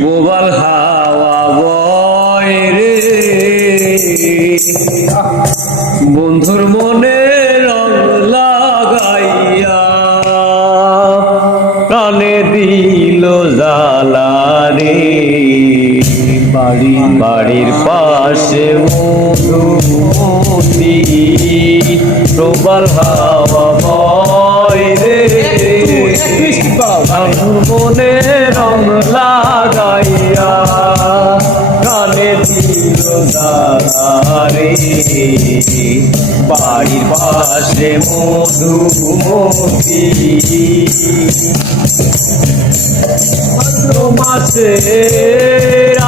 প্রবাল হাওয়া বয় রে বন্ধুর মনে রং লাগাইয়া প্রাণে দিল জ্বালা রে বাড়ির পাশে মধুমতি প্রবাল হাওয়া বয় রে মনে রং লাগাইয়া কানে দিল রে বাড়ির পাশে মধুমতি মাসে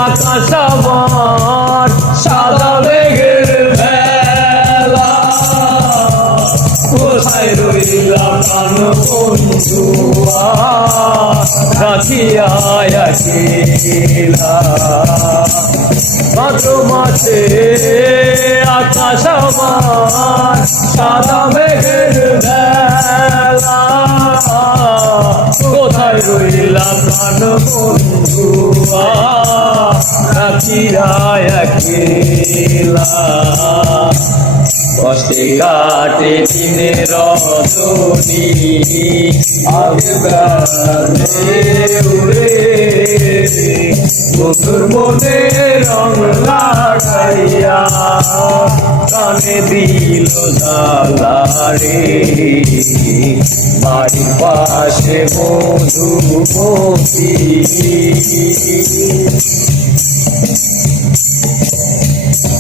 আকাশ আমার সাদা মেঘের বেলা কোথায় রইলাম প্রাণ বন্ধুয়া রাখিয়া আসিলা ভাদ্র মাসে আকাশ আমার সাদা মেঘের বেলা কোথায় রইলাম প্রাণ বন্ধুয়া রাখিয়া আসিলা কষ্টে কাটে দিনের রজনী উড়ে বন্ধুর মনে রং লাগাইয়া কানে দিল জ্বালা রে বাড়ির পাশে মধুমতি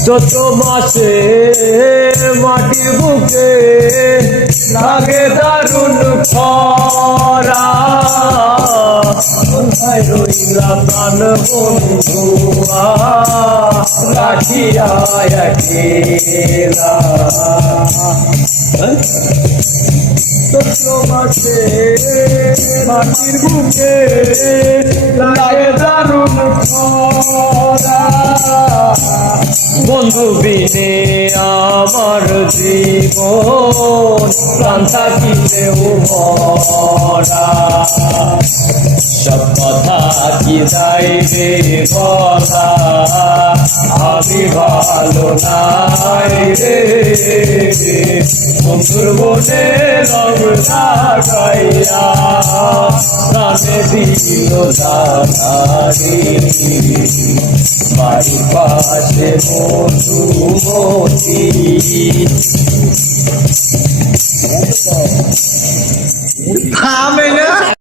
চৈত্র মাসে মাটির বুকে লাগে দারুণ খরা কোথায় রইলাম প্রাণ বন্ধুয়া রাখিয়া একলা চৈত্র মাসে মাটির বুকে লাগে দারুণ খরা বন্ধু বিনে আমার জীবন প্রাণ থাকিলেও মরা সব কথা কি যাইবে বলা আমি ভালো নাই রে বন্ধুর মনে রং লাগাইয়া প্রাণে দিল রে বাড়ির পাশে মধুমতি থামে